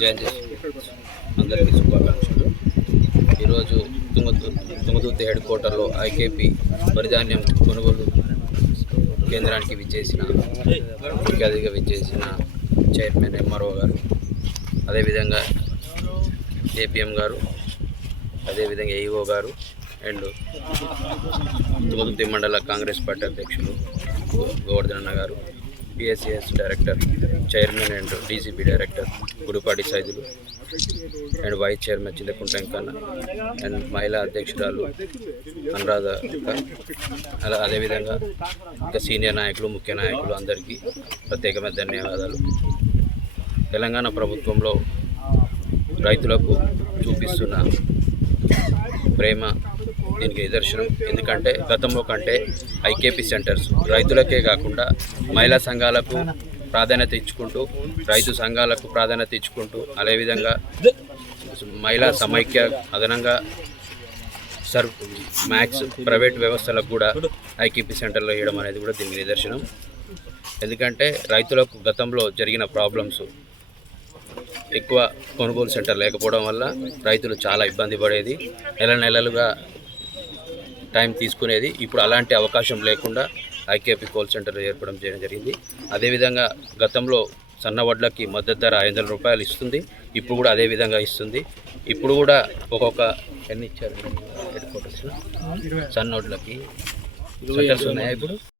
జయంతి అందరికీ శుభాకాంక్షలు. ఈరోజు తుంగతుర్తి హెడ్ క్వార్టర్లో ఐకేపీ వరిధాన్యం కొనుగోలు కేంద్రానికి ముఖ్య అతిథిగా విచ్చేసిన చైర్మన్ ఎంఆర్ఓ గారు, అదేవిధంగా ఏపీఎం గారు, అదేవిధంగా ఏఈఓ గారు అండ్ తుంగతుర్తి మండల కాంగ్రెస్ పార్టీ అధ్యక్షులు గోవర్ధన్ గారు, PSCS director, chairman and DCP director Gudipati Saidulu and vice chairman Chintakunta Venkanna and మహిళా అధ్యక్షురాలు అనురాధ, అదేవిధంగా ఇంకా సీనియర్ నాయకులు, ముఖ్య నాయకులు అందరికీ ప్రత్యేకమైన ధన్యవాదాలు. తెలంగాణ ప్రభుత్వంలో రైతులకు చూపిస్తున్న ప్రేమ దీనికి నిదర్శనం. ఎందుకంటే గతంలో కంటే ఐకేపీ సెంటర్స్ రైతులకే కాకుండా మహిళా సంఘాలకు ప్రాధాన్యత ఇచ్చుకుంటూ, రైతు సంఘాలకు ప్రాధాన్యత ఇచ్చుకుంటూ, అదేవిధంగా మహిళా సమైక్య అదనంగా మ్యాక్స్ ప్రైవేట్ వ్యవస్థలకు కూడా ఐకేపీ సెంటర్లో వేయడం అనేది కూడా దీనికి నిదర్శనం. ఎందుకంటే రైతులకు గతంలో జరిగిన ప్రాబ్లమ్స్, ఎక్కువ కొనుగోలు సెంటర్ లేకపోవడం వల్ల రైతులు చాలా ఇబ్బంది పడేది, నెలలుగా టైం తీసుకునేది. ఇప్పుడు అలాంటి అవకాశం లేకుండా ఐకేపీ కోల్ సెంటర్ ఏర్పడడం చేయడం జరిగింది. అదేవిధంగా గతంలో సన్న వడ్లకి మద్దతు ధర 500 రూపాయలు ఇస్తుంది, ఇప్పుడు కూడా అదేవిధంగా ఇస్తుంది. ఇప్పుడు కూడా ఒక్కొక్క ఎన్ని ఇచ్చారు హెడ్ క్వార్టర్స్ సన్న వడ్లకి సెంటర్స్ ఉన్నాయా ఇప్పుడు?